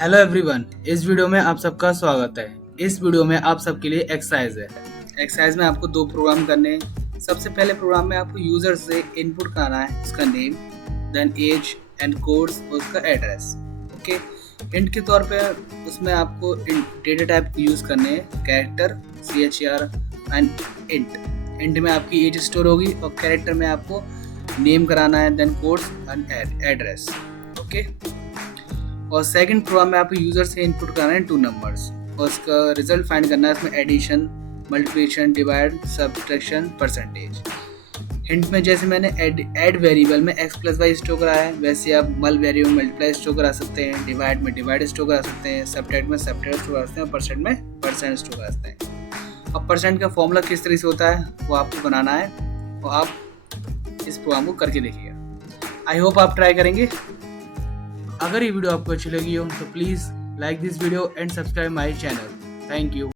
Hello everyone, इस video में आप सबका स्वागत है। इस वीडियो में आप सबके लिए एक्सरसाइज है। एक्सरसाइज में आपको दो प्रोग्राम करने हैं। सबसे पहले प्रोग्राम में आपको यूजर से इनपुट कराना है, उसका name, then age and course और उसका एड्रेस। ओके, हिंट के तौर पे उसमें आपको डेटा टाइप यूज़ करने हैं, character, CHR and int. Int में आपकी एज स्टोर होगी और कैरेक्टर में आपको नेम कराना है, then course and address. Okay, और सेकंड प्रोग्राम में आपको यूजर से इनपुट कराना है 2 नंबर्स और उसका रिजल्ट फाइंड करना है। इसमें addition, multiplication, divide, subtraction, percentage. Hint में जैसे मैंने ऐड वेरिएबल में x प्लस वाई स्टोर कराया है, वैसे आप मल वेरिएबल मल्टीप्लाई स्टोर करा सकते हैं, डिवाइड में डिवाइड स्टोर करा सकते हैं, सब्ट्रैक्ट में सब्ट्रैक्ट स्टोर करा सकते हैं और परसेंट में परसेंट स्टोर करा सकते हैं। अब परसेंट का फॉर्मूला किस तरीके से होता है वो आपको बनाना है और आप इस प्रोग्राम को करके देखिएगा। आई होप आप ट्राई करेंगे। अगर ये वीडियो आपको अच्छी लगी हो तो please like this video and subscribe my channel. Thank you.